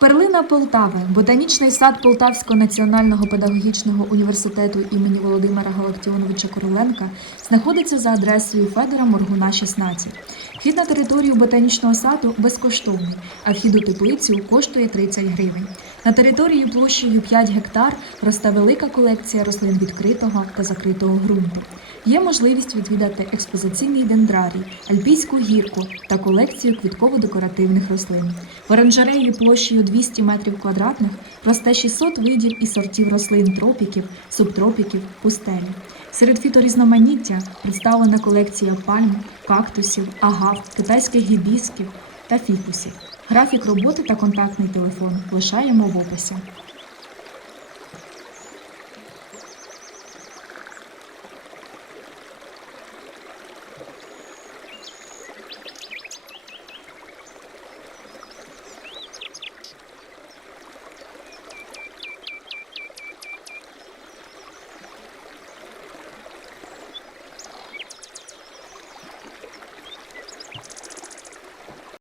Перлина Полтави, ботанічний сад Полтавського національного педагогічного університету імені Володимира Галактіоновича Короленка знаходиться за адресою Федора Моргуна, 16. Вхід на територію ботанічного саду безкоштовний, а вхід у теплицю коштує 30 гривень. На території площею 5 гектар росте велика колекція рослин відкритого та закритого ґрунту. Є можливість відвідати експозиційний дендрарій, альпійську гірку та колекцію квітково-декоративних рослин. В оранжереї площею 200 метрів квадратних росте 600 видів і сортів рослин тропіків, субтропіків, пустелі. Серед фіторізноманіття представлена колекція пальм, кактусів, агав, китайських гібісків та фікусів. Графік роботи та контактний телефон лишаємо в описі.